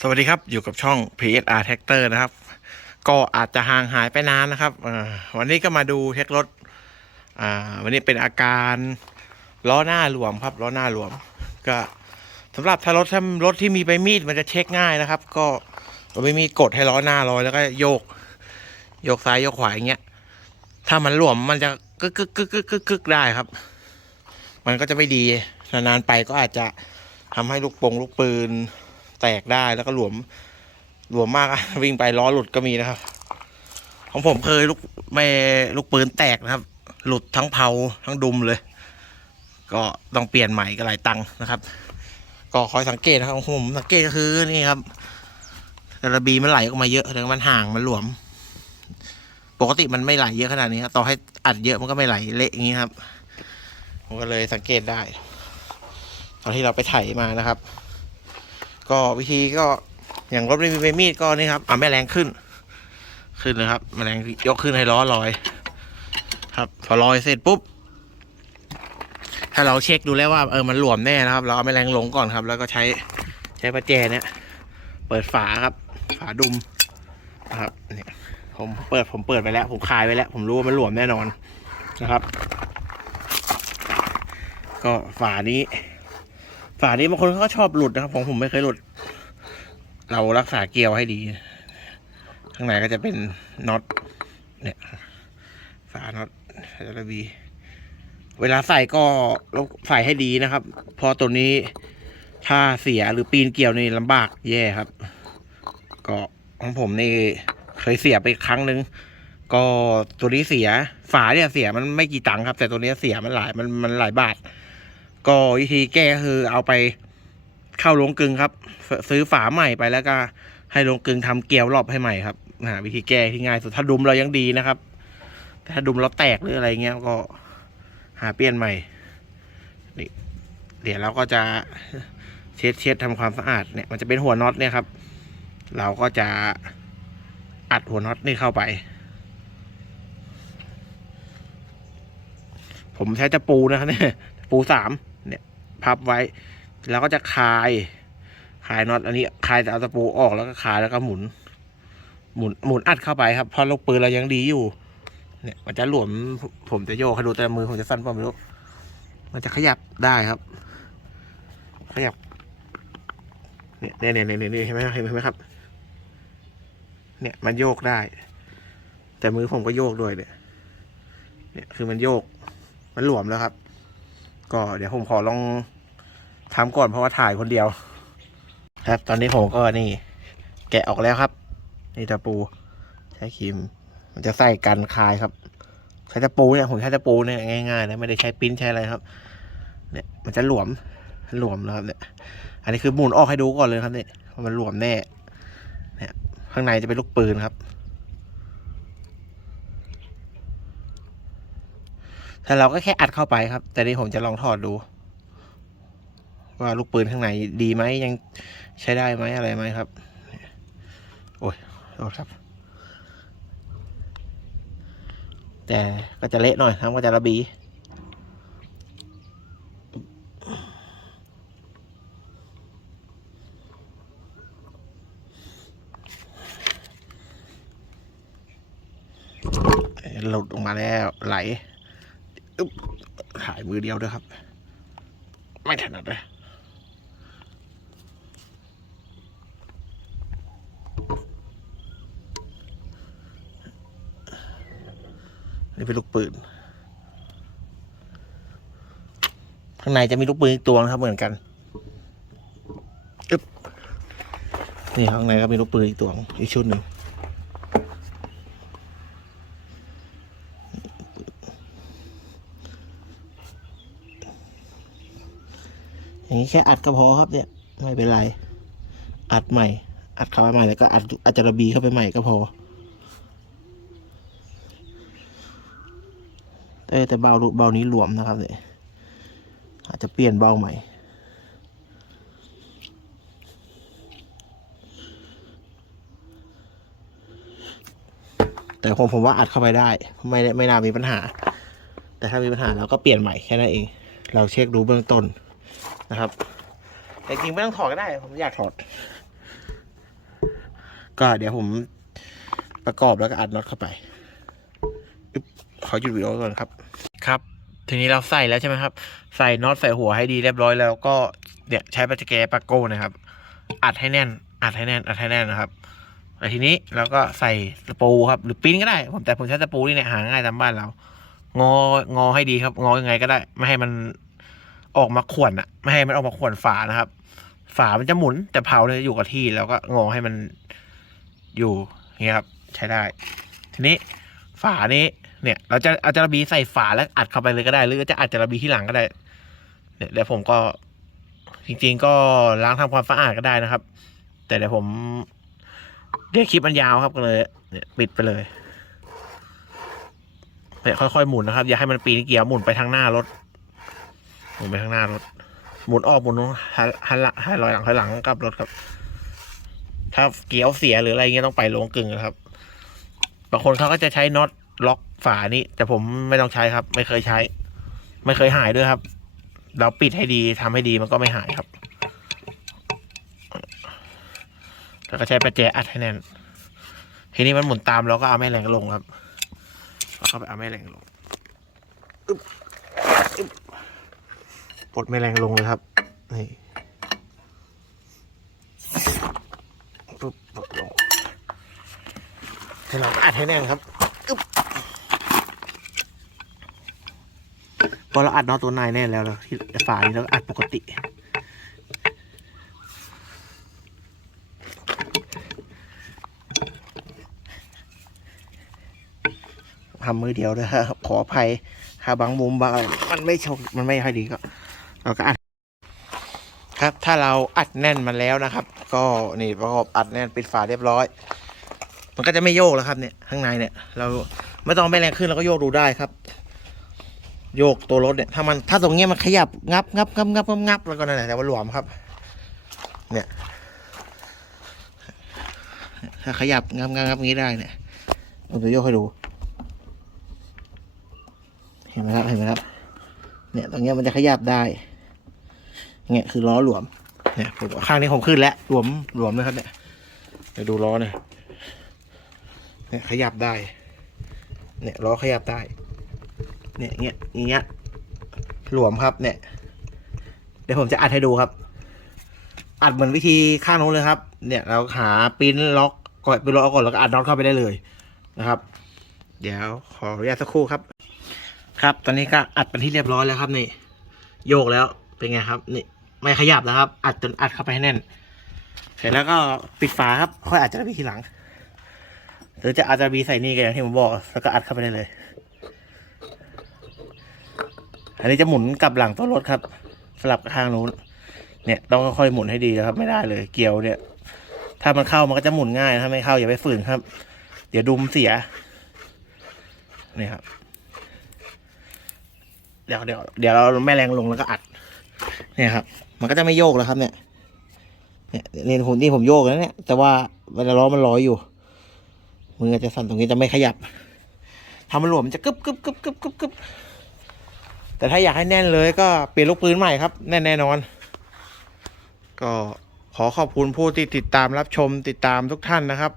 สวัสดีครับอยู่กับช่อง PSR Tractor นะครับ ก็อาจจะห่างหายไปนานนะครับวันนี้ก็มาดูเทครถวันนี้เป็นอาการล้อหน้าหลวมครับล้อหน้าหลวม ก็สำหรับถ้ารถถ้ารถที่มีใบมีดมันจะเช็คง่ายนะครับ ก็เราไม่มีดกดให้ล้อหน้าลอยแล้วก็โยก โยกซ้ายโยกขวาอย่างเงี้ย ถ้ามันหลวมมันจะกึกกึกกึกกึกกึกกึกได้ครับ มันก็จะไม่ดี นานๆไปก็อาจจะทำให้ลูกปงลูกปืนแตกได้แล้วก็หลวมหลวมมากวิ่งไปล้อหลุดก็มีนะครับ ของผมเคยลูกไม่ลูกปืนแตกนะครับ หลุดทั้งเผาทั้งดุมเลย ก็ต้องเปลี่ยนใหม่ก็หลายตังค์นะครับ ก็คอยสังเกตนะครับของผมสังเกตก็คือนี่ครับกระบีมันไหลออกมาเยอะแต่มันห่างมันหลวม ปกติมันไม่ไหลเยอะขนาดนี้ครับต่อให้อัดเยอะมันก็ไม่ไหลเละอย่างนี้ครับผมก็เลยสังเกตได้ อนที่เราไปไถมานะครับ ก็วิธีก็อย่างรถไม่มีใบมีดก็นี่ครับเอาแม่แรงขึ้น ขึ้นนะครับแม่แรงยกขึ้นให้ล้อลอย ครับพอลอยเสร็จปุ๊บถ้าเราเช็คดูแล้วว่าเออมันหลวมแน่นะครับ เราเอาแม่แรงลงก่อนครับ แล้วก็ใช้ใช้ประแจเนี่ยเปิดฝาครับ ฝาดุมนะครับเนี่ยผมเปิดผมเปิดไปแล้ว ผมคลายไว้แล้ว ผมรู้ว่ามันหลวมแน่นอนนะครับ ก็ฝานี้ ฝานี้บางคนเขาก็ชอบหลุดนะครับ ของผมไม่เคยหลุด เรารักษาเกลียวให้ดี ข้างในก็จะเป็นน็อตเนี่ยฝาน็อตจะบีเวลาใส่ก็ใส่ให้ดีนะครับ พอตัวนี้ถ้าเสียหรือปีนเกี่ยวนี่ลำบากแย่ครับ ก็ของผมนี่เคยเสียไปครั้งหนึ่งก็ตัวนี้เสีย ฝาเนี่ยเสียมันไม่กี่ตังค์ครับ แต่ตัวนี้เสียมันหลายมันมันหลายบาท ก็วิธีแก้คือเอาไปเข้าโรงกึงครับ ซื้อฝาใหม่ไปแล้วก็ให้โรงกึงทำเกลียวรอบให้ใหม่ครับอ่าวิธีแก้ที่ง่ายสุดถ้าดุมเรายังดีนะครับ แต่ถ้าดุมเราแตกหรืออะไรเงี้ยก็หาเปลี่ยนใหม่นี่เดี๋ยวเราก็จะเช็ดเช็ดทำความสะอาดเนี่ยมันจะเป็นหัวน็อตเนี่ยครับ เราก็จะอัดหัวน็อตนี่เข้าไป ผมใช้ตะปูนะครับเนี่ยปูสาม พับไว้ แล้วก็จะคลายคลายน็อตอันนี้คลายแต่เอาตะปูออกแล้วก็คลายแล้วก็หมุน หมุนหมุนอัดเข้าไปครับเพราะลูกปืนเรายังดีอยู่ เนี่ยมันจะหลวมผมจะโยกให้ดูแต่มือผมจะสั้นปล่าไม่รู้มันจะขยับได้ครับ ขยับเนี่ยเนี่ยเนี่ยเนี่ยเห็นไหมเห็นไหมครับ เนี่ยมันโยกได้ แต่มือผมก็โยกด้วยเนี่ยเนี่ยคือมันโยก มันหลวมแล้วครับ ก็เดี๋ยวผมขอลอง ทำก่อนเพราะว่าถ่ายคนเดียว ครับ ตอนนี้ผมก็นี่ แกะออกแล้วครับ นี่ตะปู ใช้ครีม มันจะใส่กันคายครับ ใช้ตะปูเนี่ยผมใช้ตะปูเนี่ยง่ายๆนะไม่ได้ใช้ปิ้นใช้อะไรครับ เนี่ยมันจะหลวมหลวมแล้วครับเนี่ย อันนี้คือหมุนออกให้ดูก่อนเลยครับเนี่ยว่ามันหลวมแน่ เนี่ย ข้างในจะเป็นลูกปืนครับ แต่เราก็แค่อัดเข้าไปครับ แต่นี่ผมจะลองถอดดู ว่าลูกปืนข้างในดีไหมยังใช้ได้ไหมอะไรไหมครับ โอ้ยโทษครับ แต่ก็จะเละหน่อยทั้งก็จะระบีหลุดออกมาแล้วไหลถ่ายมือเดียวด้วยครับ ไม่ถนัดเลย นี่เป็นลูกปืน ข้างในจะมีลูกปืนอีกตัวนะครับเหมือนกันอึ๊บนี่ข้างในก็มีลูกปืนอีกตัวอีกชุดหนึ่งอย่างนี้แค่อัดก็พอครับเนี่ยไม่เป็นไร อัดใหม่ อัดเข้าไปใหม่แล้วก็อัดอัดจารบีเข้าไปใหม่ก็พอ แต่แต่เบาเบานี้หลวมนะครับเนี่ยอาจจะเปลี่ยนเบาใหม่ แต่ผมผมว่าอัดเข้าไปได้ ไม่ไม่น่ามีปัญหา แต่ถ้ามีปัญหาเราก็เปลี่ยนใหม่แค่นั้นเอง เราเช็คดูเบื้องต้นนะครับ แต่จริงไม่ต้องถอดก็ได้ ผมอยากถอด ก็เดี๋ยวผมประกอบแล้วก็อัดน็อตเข้าไป อหยุดวิดีโอก่อนครับ ครับ ทีนี้เราใส่แล้วใช่ไหมครับ ใส่น็อตใส่หัวให้ดีเรียบร้อยแล้วก็เนี่ยใช้ปาจแกปาโก้นะครับ อัดให้แน่น อัดให้แน่น อัดให้แน่นนะครับแล้วทีนี้เราก็ใส่ตะปูครับ หรือปิ้นก็ได้ ผมแต่ผมใช้ตะปูนี่เนี่ยหาง่ายตามบ้านเรา งองอให้ดีครับ งอยังไงก็ได้ ไม่ให้มันออกมาข่วนอะไม่ให้มันออกมาข่วนฝานะครับ ฝามันจะหมุนแต่เผาเนี่ยอยู่กับที่แล้วก็งอให้มันอยู่เงี้ยครับ ใช้ได้ ทีนี้ฝานี้ เนี่ยเราจะเอาจารบีใส่ฝาแล้วอัดเข้าไปเลยก็ได้ หรือจะอัดจารบีที่หลังก็ได้ เนี่ยเดี๋ยวผมก็จริง ๆ ก็ล้างทำความสะอาดก็ได้นะครับ แต่เดี๋ยวผมเดี๋ยวคลิปมันยาวครับก็เลยเนี่ยปิดไปเลยเนี่ยค่อยๆหมุนนะครับ อย่าให้มันปีนเกียร์หมุนไปทางหน้ารถหมุนไปทางหน้ารถหมุนออกหมุนหันหันหลังหันลอยหลังถอยหลังกลับรถครับ ถ้าเกียวเสียหรืออะไรเงี้ยต้องไปลงกึ่งนะครับบางคนเขาก็จะใช้น็อต ล็อกฝานี้ แต่ผมไม่ต้องใช้ครับ ไม่เคยใช้ ไม่เคยหายด้วยครับ เราปิดให้ดีทำให้ดีมันก็ไม่หายครับ แล้วก็ใช้ประแจอัดให้แน่น ทีนี้มันหมุนตามเราก็เอาแม่แรงลงครับเอาเข้าไปเอาแม่แรงลงปลดแม่แรงลงเลยครับนี่ปุ๊บปลดลงให้เราอัดให้แน่นครับอึ๊บ พอเราอัดน็อตตัวในแน่นแล้วเราที่ฝานี้เราอัดปกติทำมือเดียวด้วยครับขออภัยถ้าบางมุมบางอะไรมันไม่ชกมันไม่ค่อยดีก็ เราก็อัด ครับ ถ้าเราอัดแน่นมันแล้วนะครับ ก็นี่ประกอบอัดแน่นปิดฝาเรียบร้อย มันก็จะไม่โยกแล้วครับเนี่ยข้างในเนี่ย เราไม่ต้องไม่แรงขึ้นเราก็โยกดูได้ครับ โยกตัวรถเนี่ยถ้ามันถ้าตรงเนี้ยมันขยับงับงับงับงับงับงับแล้วก็นั่นแหละแต่ว่าหลวมครับ เนี่ยถ้าขยับงับงับงับงี้ได้เนี่ยผมจะโยกให้ดู เห็นไหมครับเห็นไหมครับ เนี่ยตรงเนี้ยมันจะขยับได้เนี่ยคือล้อหลวมเนี่ยผมข้างนี้ผมขึ้นแล้วหลวมหลวมนะครับ เนี่ยเดี๋ยวดูล้อเนี่ยเนี่ยขยับได้ เนี่ยล้อขยับได้ เนี่ยเงี้ยอย่างเงี้ยหลวมครับเนี่ย เดี๋ยวผมจะอัดให้ดูครับ อัดเหมือนวิธีข้างโน้นเลยครับ เนี่ยเราหาปิ้นล็อกก่อนปิ้นล็อกก่อนแล้วก็อัดน็อตเข้าไปได้เลยนะครับ เดี๋ยวขออนุญาตสักครู่ครับ ครับ ตอนนี้ก็อัดเป็นที่เรียบร้อยแล้วครับนี่ โยกแล้วเป็นไงครับ นี่ไม่ขยับนะครับ อัดจนอัดเข้าไปให้แน่น เสร็จแล้วก็ปิดฝาครับ ค่อยอัดจะบีทีหลัง หรือจะอาจจะบีใส่นี่ก็อย่างที่ผมบอก แล้วก็อัดเข้าไปได้เลย นนี้จะหมุนกลับหลังตัวรถครับ สลับกับข้างนู้น เนี่ยต้องค่อยๆหมุนให้ดีนะครับ ไม่ได้เลย เกี่ยวเนี่ย ถ้ามันเข้ามันก็จะหมุนง่ายถ้าไม่เข้าอย่าไปฝืนครับ เดี๋ยวดุมเสีย นี่ครับ เดี๋ยวเดี๋ยวเดี๋ยวเราแม่แรงลงแล้วก็อัด เนี่ยครับ มันก็จะไม่โยกแล้วครับเนี่ย เนี่ยนี่ผมนี่ผมโยกแล้วเนี่ย แต่ว่าเวลาล้อมันลอยอยู่มือจะสั่นตรงนี้จะไม่ขยับทำมันหลวมมันจะกึบกึบกึบกึบกึบกึบ แต่ถ้าอยากให้แน่นเลยก็เปลี่ยนลูกปืนใหม่ครับ แน่นแน่นอน ก็ขอขอบคุณผู้ที่ติดตามรับชมติดตามทุกท่านนะครับ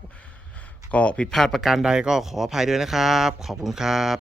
ก็ผิดพลาดประการใดก็ขออภัยด้วยนะครับ ขอบคุณครับ